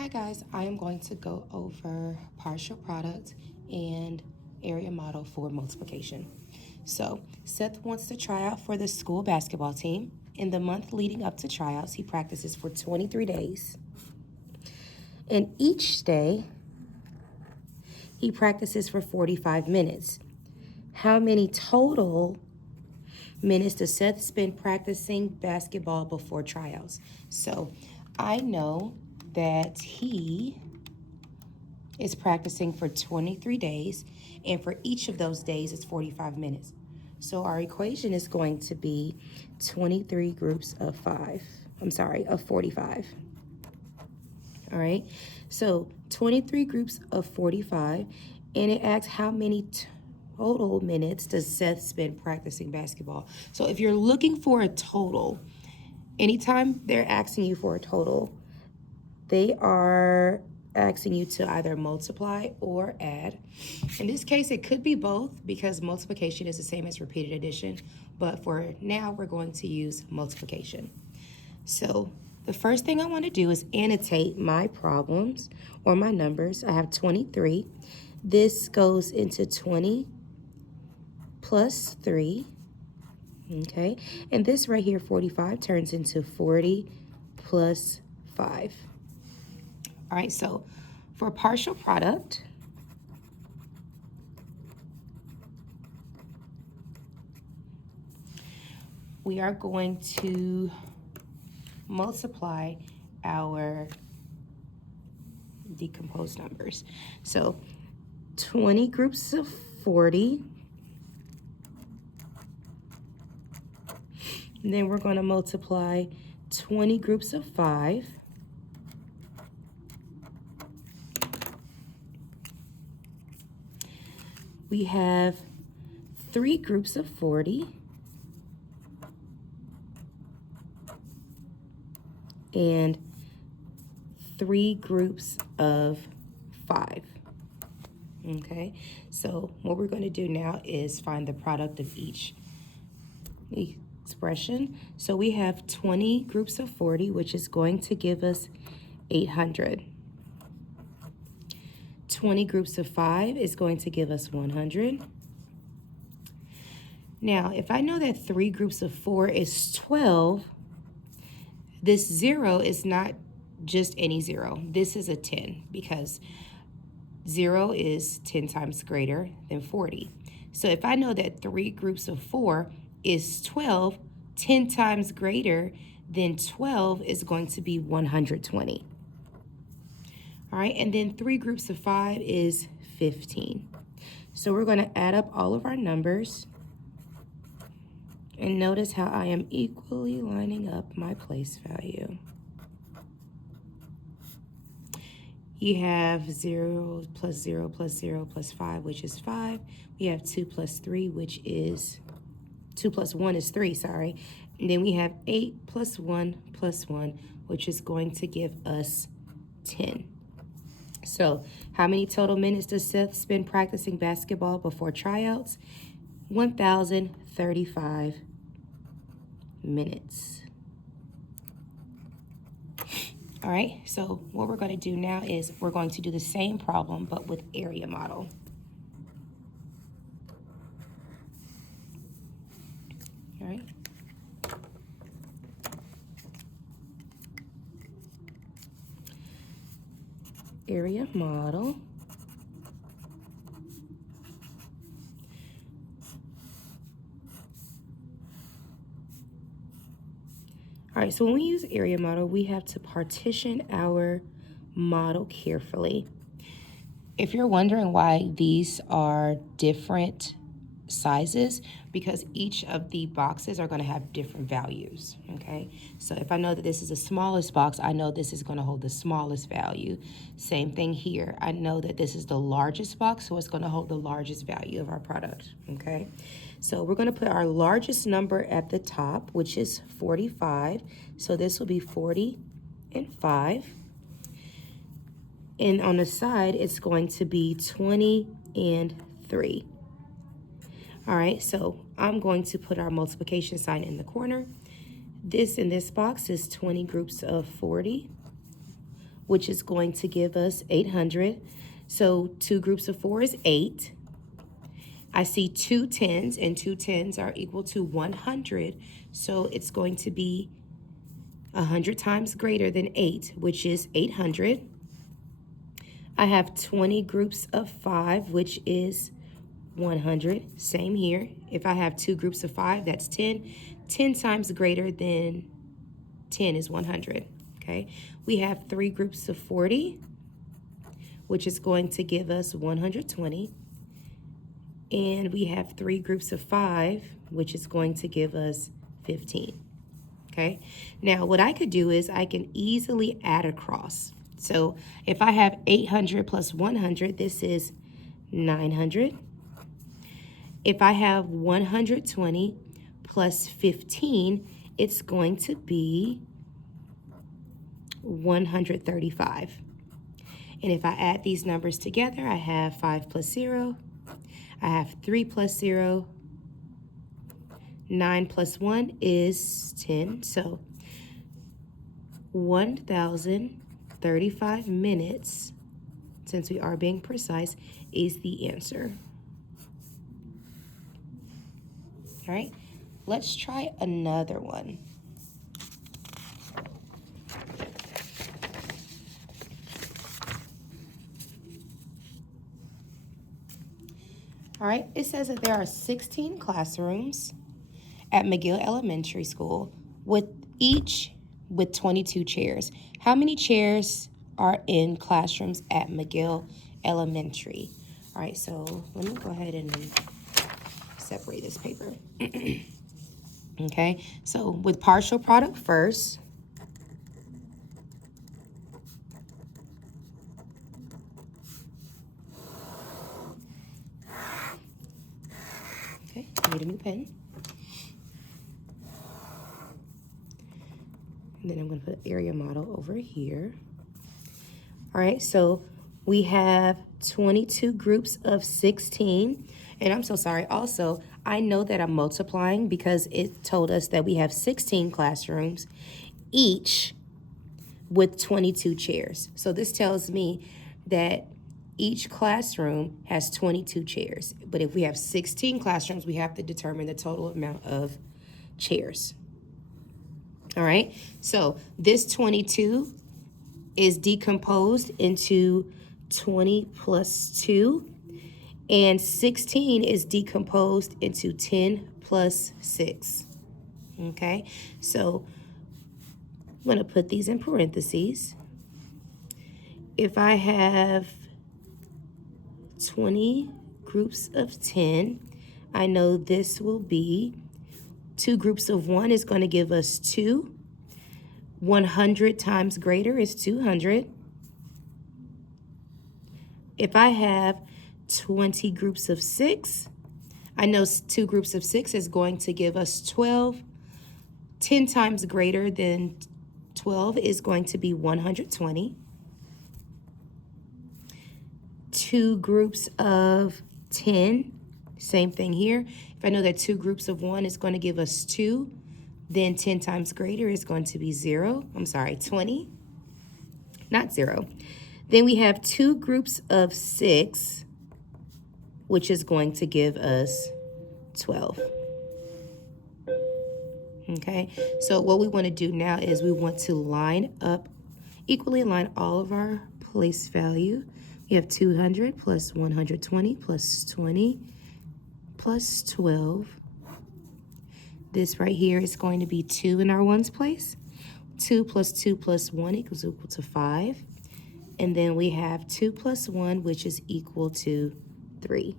Hi guys, I am going to go over partial product and area model for multiplication. So Seth wants to try out for the school basketball team. In the month leading up to tryouts, he practices for 23 days. And each day, he practices for 45 minutes. How many total minutes does Seth spend practicing basketball before tryouts? So I know that he is practicing for 23 days, and for each of those days, it's 45 minutes. So our equation is going to be 23 groups of 45. All right, so 23 groups of 45, and it asks how many total minutes does Seth spend practicing basketball. So if you're looking for a total, anytime they're asking you for a total, they are asking you to either multiply or add. In this case, it could be both because multiplication is the same as repeated addition, but for now, we're going to use multiplication. So the first thing I want to do is annotate my problems or my numbers. I have 23. This goes into 20 plus 3, okay? And this right here, 45, turns into 40 plus 5. All right, so for partial product, we are going to multiply our decomposed numbers. So 20 groups of 40. And then we're going to multiply 20 groups of 5. We have 3 groups of 40. And 3 groups of 5. Okay, so what we're going to do now is find the product of each expression. So we have 20 groups of 40, which is going to give us 800. 20 groups of 5 is going to give us 100. Now, if I know that 3 groups of 4 is 12, this 0 is not just any 0. This is a 10 because 0 is 10 times greater than 40. So if I know that 3 groups of 4 is 12, 10 times greater than 12 is going to be 120. All right, and then 3 groups of 5 is 15. So we're going to add up all of our numbers. And notice how I am equally lining up my place value. You have 0 plus 0 plus 0 plus 5, which is 5. We have 2 plus 3, which is 2 plus 1 is 3, sorry. And then we have 8 plus 1 plus 1, which is going to give us 10. So how many total minutes does Seth spend practicing basketball before tryouts? 1,035 minutes. All right, so what we're going to do now is we're going to do the same problem, but with area model. All right. Area model. All right, so when we use area model, we have to partition our model carefully. If you're wondering why these are different sizes, because each of the boxes are going to have different values, okay? So if I know that this is the smallest box, I know this is going to hold the smallest value. Same thing here. I know that this is the largest box, so it's going to hold the largest value of our product, okay? So we're going to put our largest number at the top, which is 45. So this will be 40 and 5. And on the side, it's going to be 20 and 3. All right, so I'm going to put our multiplication sign in the corner. This in this box is 20 groups of 40, which is going to give us 800. So 2 groups of 4 is 8. I see 2 10s, and 2 10s are equal to 100. So it's going to be 100 times greater than 8, which is 800. I have 20 groups of 5, which is 100. Same here. If I have 2 groups of 5, that's 10. 10 times greater than 10 is 100. Okay. We have 3 groups of 40, which is going to give us 120. And we have 3 groups of 5, which is going to give us 15. Okay. Now, what I could do is I can easily add across. So if I have 800 plus 100, this is 900. If I have 120 plus 15, it's going to be 135. And if I add these numbers together, I have 5 plus 0. I have 3 plus 0. 9 plus 1 is 10. So 1,035 minutes, since we are being precise, is the answer. All right, let's try another one. All right, it says that there are 16 classrooms at McGill Elementary School, with each with 22 chairs. How many chairs are in classrooms at McGill Elementary? All right, so let me go ahead and separate this paper. Okay, so with partial product first. Okay, I need a new pen. And then I'm going to put area model over here. All right, so we have 22 groups of 16. And I'm so sorry. Also, I know that I'm multiplying because it told us that we have 16 classrooms, each with 22 chairs. So this tells me that each classroom has 22 chairs. But if we have 16 classrooms, we have to determine the total amount of chairs. All right, so this 22 is decomposed into 20 plus 2, and 16 is decomposed into 10 plus 6. Okay, so I'm going to put these in parentheses. If I have 20 groups of 10, I know this will be 2 groups of 1 is going to give us 2. 100 times greater is 200. If I have 20 groups of 6, I know 2 groups of 6 is going to give us 12. 10 times greater than 12 is going to be 120. 2 groups of 10, same thing here. If I know that 2 groups of 1 is going to give us 2, then 10 times greater is going to be 20, not 0. Then we have 2 groups of 6, which is going to give us 12. Okay, so what we want to do now is we want to equally line all of our place value. We have 200 plus 120 plus 20 plus 12. This right here is going to be 2 in our ones place. 2 plus 2 plus 1 equals equal to 5. And then we have 2 plus 1, which is equal to 3.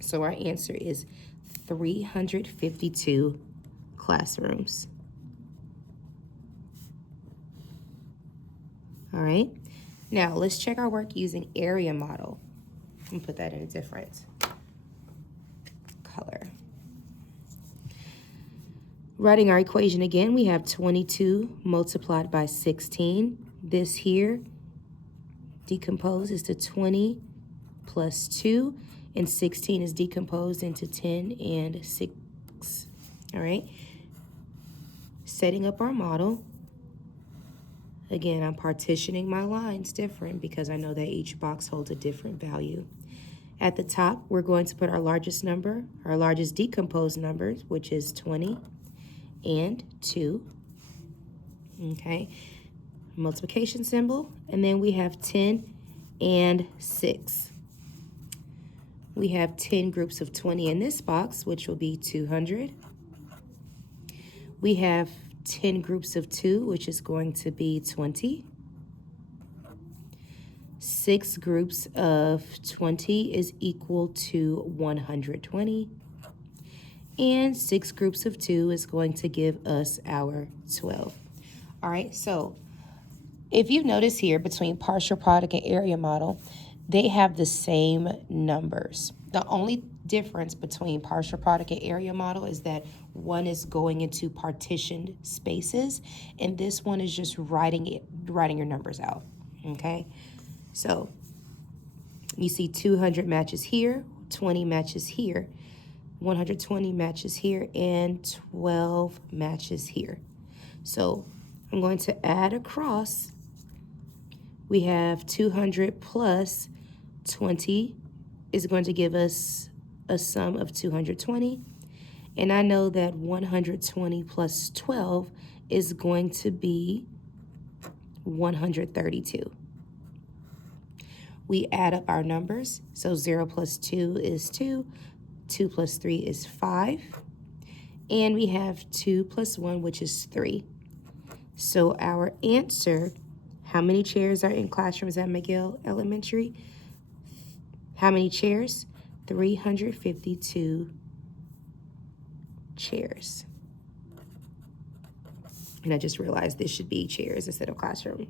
So our answer is 352 classrooms. All right. Now let's check our work using area model. And put that in a different color. Writing our equation again, we have 22 multiplied by 16. This here decomposes to 20 plus 2, and 16 is decomposed into 10 and 6. All right. Setting up our model. Again, I'm partitioning my lines different because I know that each box holds a different value. At the top, we're going to put our largest number, our largest decomposed numbers, which is 20 and 2. Okay, multiplication symbol, and then we have 10 and 6. We have 10 groups of 20 in this box, which will be 200. We have 10 groups of 2, which is going to be 20. 6 groups of 20 is equal to 120. And 6 groups of 2 is going to give us our 12. All right, so if you notice here between partial product and area model, they have the same numbers. The only difference between partial product and area model is that one is going into partitioned spaces, and this one is just writing your numbers out, okay? So you see 200 matches here, 20 matches here, 120 matches here, and 12 matches here. So I'm going to add across. We have 200 plus 20 is going to give us a sum of 220. And I know that 120 plus 12 is going to be 132. We add up our numbers. So 0 plus 2 is 2. 2 plus 3 is 5. And we have 2 plus 1, which is 3. So our answer, how many chairs are in classrooms at McGill Elementary? How many chairs? 352 chairs. And I just realized this should be chairs instead of classroom.